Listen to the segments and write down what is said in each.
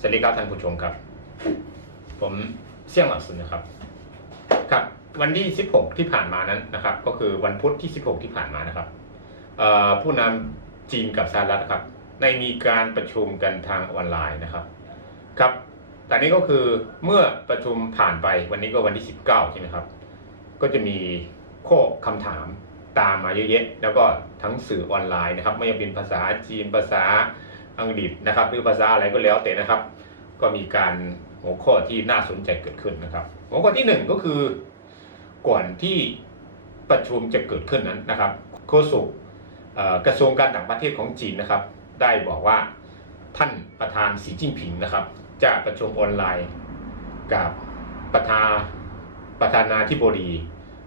สวัสดีครับท่านผู้ชมครับ ผมเสี่ยงหลักสุดนะครับ ครับ วันที่ 16 ที่ผ่านมานั้นนะครับ ก็คือวันพุธที่ 16 ที่ผ่านมานะครับผู้นำจีนกับสหรัฐครับได้มีการประชุมกันทางออนไลน์นะครับ ครับแต่นี้ก็คือเมื่อประชุมผ่านไปวันนี้ก็วันที่ 19 ใช่ไหมครับ ก็จะมีข้อคำถามตามมาเยอะแยะแล้วก็ทั้งสื่อออนไลน์นะครับ ไม่ว่าเป็นภาษาจีนภาษา อังกฤษนะครับ หรือภาษาอะไรก็แล้วแต่นะครับ ก็มีการหัวข้อที่น่าสนใจเกิดขึ้นนะครับ หัวข้อที่หนึ่งก็คือ ก่อนที่ประชุมจะเกิดขึ้นนั้นนะครับโฆษกกระทรวงการต่างประเทศของจีนนะครับ ได้บอกว่าท่านประธานสีจิ้นผิงนะครับ จะประชุมออนไลน์กับประธานประธานาธิบดี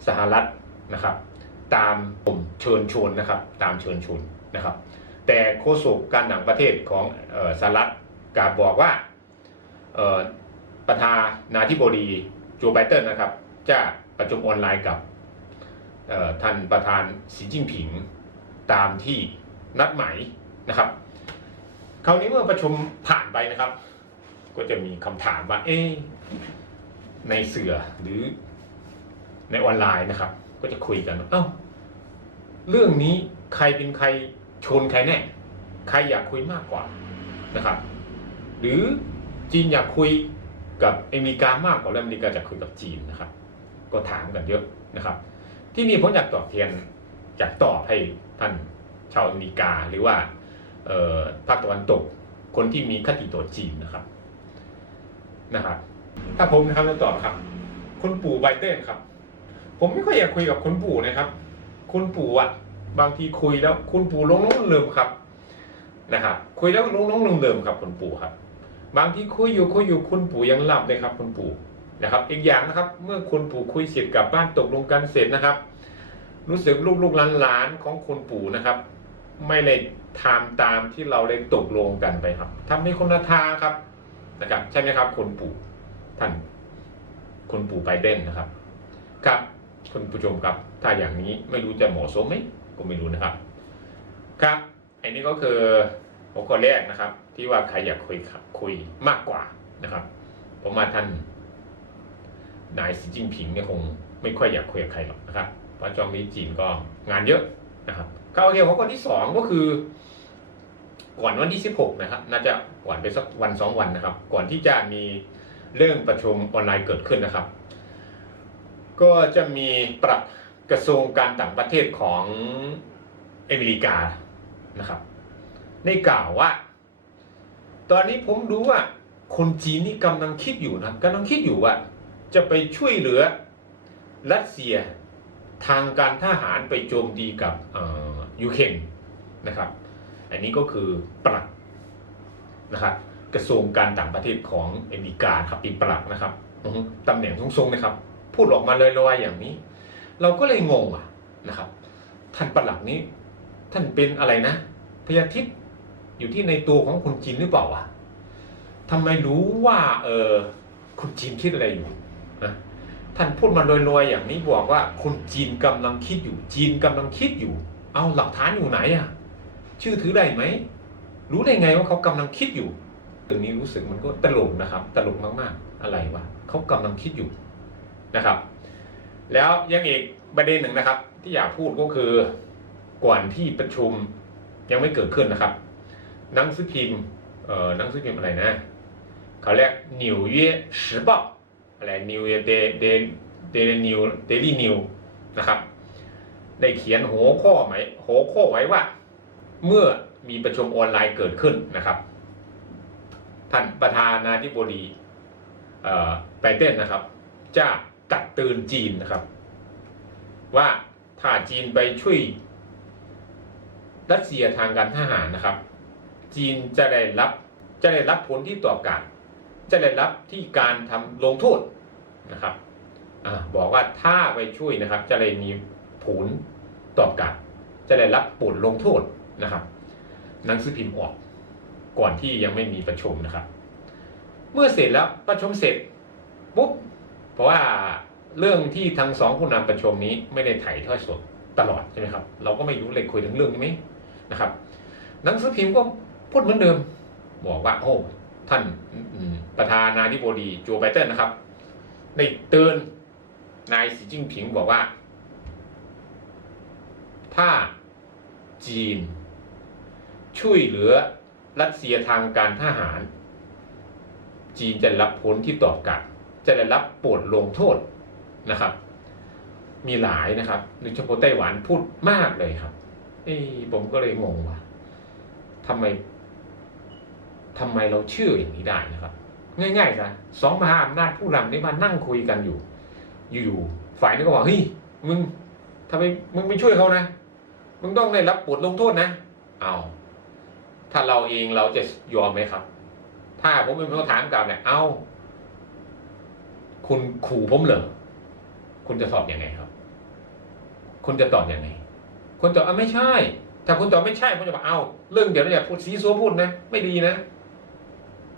สหรัฐนะครับ ตามผมเชิญชวนนะครับ ตามเชิญชวนนะครับ แต่โฆษกการต่างประเทศของออสหรัฐกลับบอกว่าประธานาธิบดีโจไบเดนนะครับ จะประชุมออนไลน์กับท่านประธานสีจิ้นผิงตามที่นัดหมายนะครับ คราวนี้เมื่อประชุมผ่านไปนะครับ ก็จะมีคำถามว่าเอ๊ในเสือหรือในออนไลน์นะครับ ก็จะคุยกันว่าเอ้าเรื่องนี้ใครเป็นใคร ชนใครแน่ใครอยากคุยมากกว่านะครับ หรือจีนอยากคุยกับอเมริกามากกว่าแล้วอเมริกาจะคุยกับจีนนะครับ ก็ถามกันเยอะนะครับ ที่นี่ผมอยากตอบแทนอยากตอบให้ท่านชาวอเมริกาหรือว่าภาคตะวันตกคนที่มีคติต่อจีนนะครับนะครับ ถ้าผมนะครับจะตอบครับ คุณปู่ไบเดนครับ ผมไม่ค่อยอยากคุยกับคุณปู่นะครับ คุณปู่อะ บางทีคุยแล้วคุณปู่ลงลงลืมครับนะครับคุยแล้วลงลงลืมลืมครับคุณปู่ครับ บางทีคุยอยู่คุยอยู่คุณปู่ยังหลับเลยครับคุณปู่นะครับอีกอย่างนะครับเมื่อคุณปู่คุยเสร็จกลับบ้านตกลงกันเสร็จนะครับ รู้สึกลูกลูกหลานๆของคุณปู่นะครับ ไม่เลยทำตามที่เราได้ตกลงกันไปครับทำให้คนละทางครับนะครับ ใช่ไหมครับ คุณปู่ท่านคุณปู่ไบเดนนะครับ ครับ คุณผู้ชมครับ ถ้าอย่างนี้ไม่รู้จะเหมาะสมไหม ก็ไม่รู้นะครับ ครับ อันนี้ก็คือหัวข้อแรกนะครับ ที่ว่าใครอยากคุยคุยมากกว่านะครับผมว่าท่านนายสีจิ้นผิงเนี่ยคงไม่ค่อยอยากคุยกับใครหรอกนะครับเพราะช่วงนี้จีนก็งานเยอะนะครับก็โอเคหัวข้อที่สองก็คือก่อนวันที่ 16 นะครับ น่าจะก่อนไปสักวันสองวันนะครับ ก่อนที่จะมีเรื่องประชุมออนไลน์เกิดขึ้นนะครับ ก็จะมีปรับ กระทรวงการต่างประเทศของอเมริกานะครับได้กล่าวว่า ตอนนี้ผมดูว่าคนจีนนี่กำลังคิดอยู่นะกำลังคิดอยู่ว่า จะไปช่วยเหลือรัสเซียทางการทหารไปโจมตีกับยูเครนนะครับ อันนี้ก็คือปลัดนะครับกระทรวงการต่างประเทศของอเมริกาครับเป็นปลัดนะครับตำแหน่งทรงๆนะครับ พูดออกมาลอยๆอย่างนี้ เราก็เลยงงอะนะครับ ท่านประหลัดนี้ ท่านเป็นอะไรนะพยาธิตอยู่ที่ในตัวของคนจีนหรือเปล่าวะทำไมรู้ว่า เออคนจีนคิดอะไรอยู่นะท่านพูดมาลอยๆอย่างนี้บอกว่าคนจีนกำลังคิดอยู่ จีนกำลังคิดอยู่ เอาหลักฐานอยู่ไหนอะ ชื่อถือได้ไหมรู้ได้ไงว่าเขากำลังคิดอยู่เรื่องนี้รู้สึกมันก็ตลกนะครับ ตลกมากๆ อะไรวะเขากำลังคิดอยู่นะครับ แล้วยังอีกประเด็นหนึ่งนะครับ ที่อยากพูดก็คือก่อนที่ประชุมยังไม่เกิดขึ้นนะครับ นังสือพิมพ์เอ่อนังสือพิมพ์อะไรนะ เขาเรียกนิวเย่时报อะไรนิวเย่เดเดเดลนิวเดลี่นิวนะครับ ได้เขียนหัวข้อไหมหัวข้อไว้ว่า เมื่อมีประชุมออนไลน์เกิดขึ้นนะครับ ท่านประธานาธิบดีเอ่อไบเดนนะครับจะ ตักเตือนจีนนะครับ ว่าถ้าจีนไปช่วยรัสเซียทางการทหารนะครับ จีนจะได้รับจะได้รับผลที่ตอบการ จะได้รับที่การทำลงโทษนะครับอบอกว่าถ้าไปช่วยนะครับ จะได้มีผลตอบการจะได้รับผลลงโทษนะครับหนังสือพิมพ์ออกก่อนที่ยังไม่มีประชุมนะครับ เมื่อเสร็จแล้วประชุมเสร็จปุ๊บ เพราะว่าเรื่องที่ทั้งสองผู้นำประชุมนี้ไม่ได้ถ่ายทอดสดตลอดใช่ไหมครับ เราก็ไม่รู้เลยคุยถึงเรื่องนี้ไหมนะครับ หนังสือพิมพ์ก็พูดเหมือนเดิม บอกว่าโอ้ท่านประธานาธิบดีโจไบเดนนะครับได้เตือนนายสีจิ้งผิงบอกว่า ถ้าจีน ช่วยเหลือรัสเซียทางการทหาร จีนจะรับผลที่ตอบกลับ จะได้รับบทลงโทษนะครับ มีหลายนะครับโดยเฉพาะไต้หวันพูดมากเลยครับเอ้ผมก็เลยงงว่าทำไมทำไมเราเชื่ออย่างนี้ได้นะครับ ง่ายๆซะสองมหาอำนาจผู้นำได้มานั่งคุยกันอยู่ อยู่ฝ่ายนึงก็บอกเฮ้ยมึงทำไมมึงไม่ช่วยเขานะมึงต้องได้รับบทลงโทษนะเอาถ้าเราเองเราจะยอมไหมครับ ถ้าผมเป็นคนถามกลับเนี่ยเอา คุณขู่ผมเหรอคุณจะตอบอยังไงครับ คุณจะตอบอยังไงคุณตอบอะไม่ใช่ ถ้าคุณตอบไม่ใช่ผมจะบอกเอาเรื่องเดี๋ยวนี้อย่าพูดสีซัวพูดนะ ไม่ดีนะ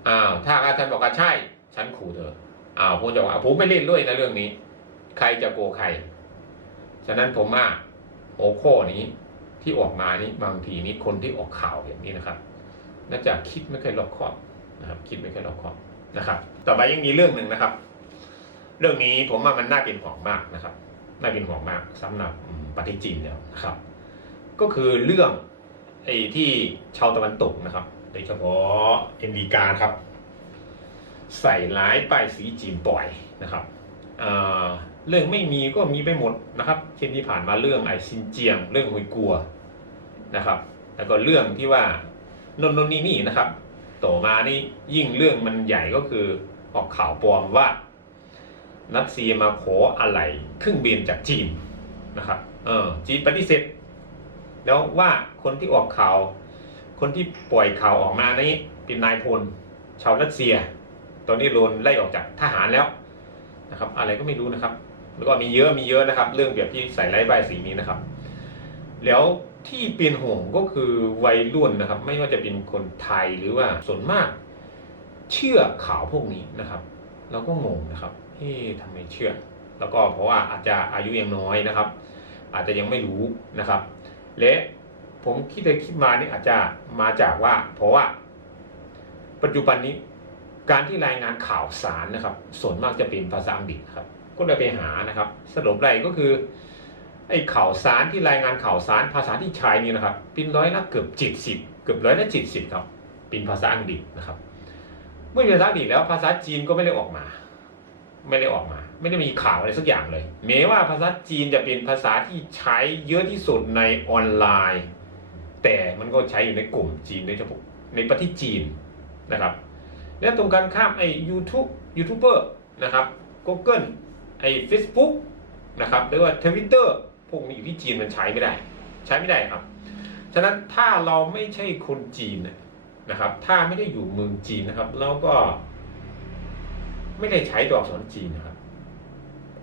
อ้าวถ้าอาจารย์บอกว่าใช่ ฉันขู่เธออ้าวผมจะบอกอะผมไม่เล่นด้วยนะเรื่องนี้ ใครจะโกใคร ฉะนั้นผมว่าโอโคนี้ที่ออกมานี้บางทีนี้คนที่ออกข่าวอย่างนี้นะครับ น่าจะคิดไม่ค่อยรอบคอบนะครับ คิดไม่ค่อยรอบคอบนะครับ ต่อไปยังมีเรื่องหนึ่งนะครับ เรื่องนี้ผมว่ามันน่าเป็นห่วงมากนะครับ น่าเป็นห่วงมากสำหรับประเทศจีนแล้วนะครับ ก็คือเรื่องไอ้ที่ชาวตะวันตกนะครับโดยเฉพาะอเมริกาครับ ใส่ร้ายป้ายสีจีนปล่อยนะครับเรื่องไม่มีก็มีไปหมดนะครับ เช่นที่ผ่านมาเรื่องไอซินเจียง เรื่องฮุยกัวนะครับ แล้วก็เรื่องที่ว่านนนนนี่นี่นะครับ ต่อมานี่ยิ่งเรื่องมันใหญ่ก็คือออกข่าวปลอมว่า นัดซียมาขออะไรเครื่องบินจากจีนนะครับเออจีนปฏิเสธแล้วว่าคนที่ออกข่าว คนที่ปล่อยข่าวออกมานี้เป็นนายพลชาวรัสเซีย ตอนนี้โดนไล่ออกจากทหารแล้วนะครับ อะไรก็ไม่รู้นะครับ แล้วก็มีเยอะมีเยอะนะครับ เรื่องแบบที่ใส่ไร้ใบสีนี้นะครับ แล้วที่เป็นห่วงก็คือวัยรุ่นนะครับ ไม่ว่าจะเป็นคนไทยหรือว่าส่วนมาก เชื่อข่าวพวกนี้นะครับเราก็งงนะครับ เฮ้ทำไมเชื่อ แล้วก็เพราะว่าอาจจะอายุยังน้อยนะครับ อาจจะยังไม่รู้นะครับ และผมคิดไปคิดมานี่อาจจะมาจากว่า เพราะว่า ปัจจุบันนี้การที่รายงานข่าวสารนะครับ ส่วนมากจะเป็นภาษาอังกฤษครับ ก็เลยไปหานะครับ สรุปไรก็คือไอ้ข่าวสารที่รายงานข่าวสารภาษาที่ใช้นี่นะครับเป็นร้อยละเกือบเจ็ดสิบเกือบร้อยละเจ็ดสิบครับเป็นภาษาอังกฤษนะครับ เมื่อเป็นภาษาอังกฤษแล้วภาษาจีนก็ไม่ได้ออกมา ไม่ได้ออกมา ไม่ได้มีข่าวอะไรสักอย่างเลยแม้ว่าภาษาจีนจะเป็นภาษาที่ใช้เยอะที่สุดในออนไลน์ แต่มันก็ใช้อยู่ในกลุ่มจีนโดยเฉพาะในประเทศจีนนะครับ และตรงกันข้ามไอ้ YouTube ยูทูบเบอร์นะครับ Google ไอ้ Facebook นะครับหรือว่า Twitter พวกนี้อยู่ที่จีนมันใช้ไม่ได้ ใช้ไม่ได้ครับ ฉะนั้นถ้าเราไม่ใช่คนจีนนะครับ ถ้าไม่ได้อยู่เมืองจีนนะครับ เราก็ ไม่ได้ใช้ตัวอักษรจีนนะครับ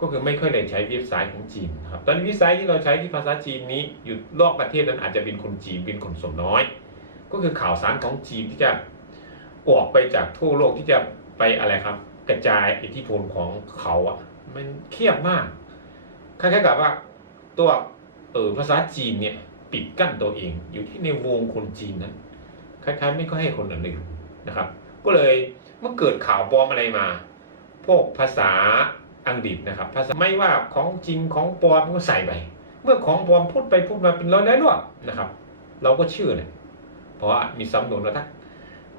ก็คือไม่ค่อยได้ใช้เว็บไซต์ของจีนนะครับ ตอนนี้เว็บไซต์ที่เราใช้ที่ภาษาจีนนี้อยู่รอบประเทศนั้นอาจจะเป็นคนจีนเป็นคนส่วนน้อย ก็คือข่าวสารของจีนที่จะออกไปจากทั่วโลกที่จะไปอะไรครับ กระจายอิทธิพลของเขาอะ มันเครียดมากคล้ายๆกับว่าตัวเออภาษาจีนเนี่ยปิดกั้นตัวเองอยู่ที่ในวงคนจีนนั้นคล้ายๆ ไม่ก็ให้คนอื่นนะครับ ก็เลยเมื่อเกิดข่าวปลอมอะไรมา พวกภาษาอังกฤษนะครับ ภาษาไม่ว่าของจริงของปลอมก็ใส่ไป เมื่อของปลอมพูดไปพูดมาเป็นร้อยร้อยรอบนะครับ เราก็เชื่อเลยเพราะว่ามีสำนวนว่าถ้า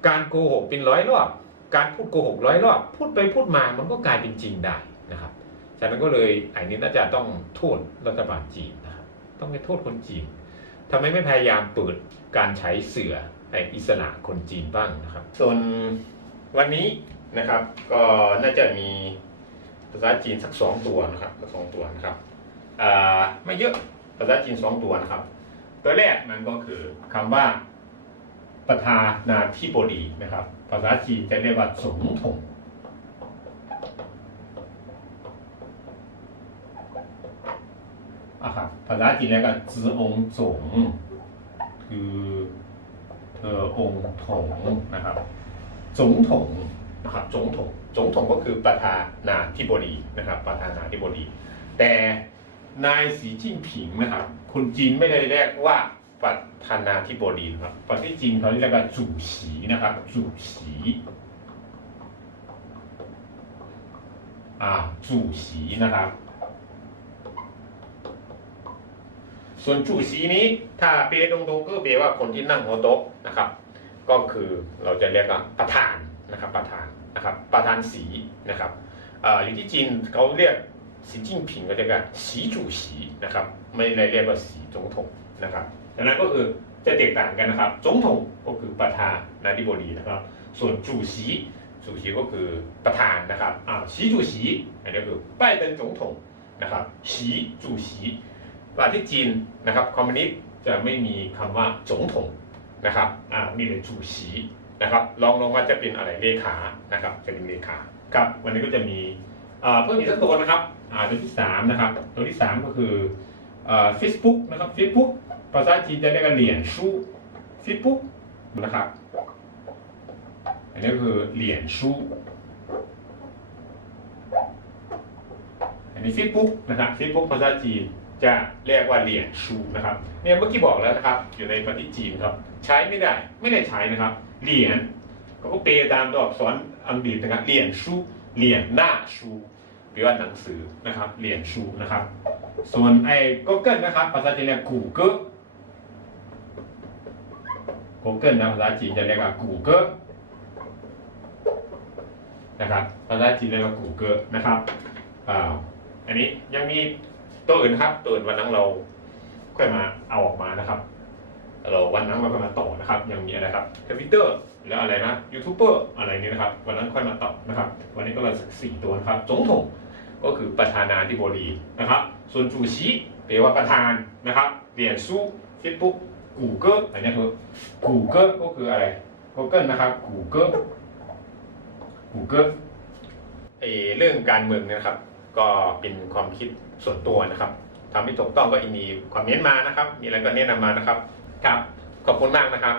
การโกหกเป็นร้อยรอบ การพูดโกหกร้อยรอบ พูดไปพูดมามันก็กลายเป็นจริงได้นะครับฉะนั้นก็เลยไอ้นี้น่าจะต้องโทษรัฐบาลจีนนะครับต้องไปโทษคนจีนทำไมไม่พยายามเปิดการใช้เสือให้อิสระคนจีนบ้างนะครับ ส่วนวันนี้ นะครับ ก็น่าจะมีภาษาจีนสักสองตัวนะครับสองตัวนะครับไม่เยอะภาษาจีนสองตัวนะครับ ตัวแรกมันก็คือคำว่าประธานาธิบดีนะครับ ภาษาจีนจะเรียกว่าสงถงอะครับภาษาจีนเรียกว่าจือองสงคือเธอองถงนะครับสงถง นะครับจงถงจงถงก็คือประธานาธิบดีนะครับ ประธานาธิบดี แต่นายสีจิ้นผิงนะครับคนจีนไม่ได้เรียกว่าประธานาธิบดีครับประเทศจีนเขาเรียกว่าจู่ฉีนะครับจู่ฉีอ่าจู่ฉีนะครับ ส่วนจู่ฉีนี้ถ้าเปรตรงๆก็แปลว่าคนที่นั่งหัวโต๊ะนะครับ ก็คือเราจะเรียกว่าประธาน นะครับประธานนะครับประธานสีนะครับอยู่ที่จีนเขาเรียกสีจิ้งผิงก็เรียกว่าสีจู่สีนะครับไม่ได้เรียกว่าสีจงถงนะครับดังนั้นก็คือจะแตกต่างกันนะครับจงถงก็คือประธานนาธิบดีนะครับ ส่วนจู่สีจู่สีก็คือประธานนะครับอ่าสีจู่สีอันนี้คือไบเดนจงถงนะครับสีจู่สีประเทศจีนนะครับคอมมิวนิสต์จะไม่มีคำว่าจงถงนะครับอ่ามีแต่จู่สี นะครับลองลงมาจะเป็นอะไรเลขานะครับจะเป็นเลขาครับวันนี้ก็จะมีเพิ่มอีกสักตัวนะครับตัวที่สามนะครับตัวที่สามก็คืออ่า Facebook นะครับ Facebook ภาษาจีนจะเรียกว่าเหรียญชู่ Facebook นะครับอันนี้คือเหรียญชูอันนี้ Facebook นะครับ Facebook ภาษาจีนจะเรียกว่าเหรียญชูนะครับเนี่ยเมื่อกี้บอกแล้วนะครับอยู่ในประเทศจีนครับใช้ไม่ได้ไม่ได้ใช้นะครับ เหรียญเขาก็เปลตามตัวอักษรอังกฤษนะครับเหรียญชูเหรียญหน้าชูแปลว่าหนังสือนะครับเหรียญชูนะครับ ส่วนไอ้ Google นะครับภาษาจีนเรียก Google Google นะภาษาจีนจะเรียกว่า Google นะครับภาษาจีนเรียกว่า Google นะครับอ่าอันนี้ยังมีตัวอื่นครับตัวอื่นวันนั้นเราค่อยมาเอาออกมานะครับ เราวันนั้นเราค่อยมาต่อนะครับ ยังมีอะไรครับทวิตเตอร์แล้วอะไรนะยูทูบเบอร์อะไรนี้นะครับ วันนั้นค่อยมาต่อนะครับ วันนี้ก็เราสักสี่ตัวนะครับจงถงก็คือประธานาธิบดีนะครับ ส่วนจูชีแปลว่าประธานนะครับเหรียญสู้เฟซบุ๊กกูเกิลอันนี้คือ Google ก็คืออะไร Google นะครับ Google Google เออเรื่องการเมืองเนี่ยนะครับ ก็เป็นความคิดส่วนตัวนะครับทำให้ถูกต้องก็มีความเน้นมานะครับ มีอะไรก็แนะนำมานะครับ ครับ ขอบคุณมากนะครับ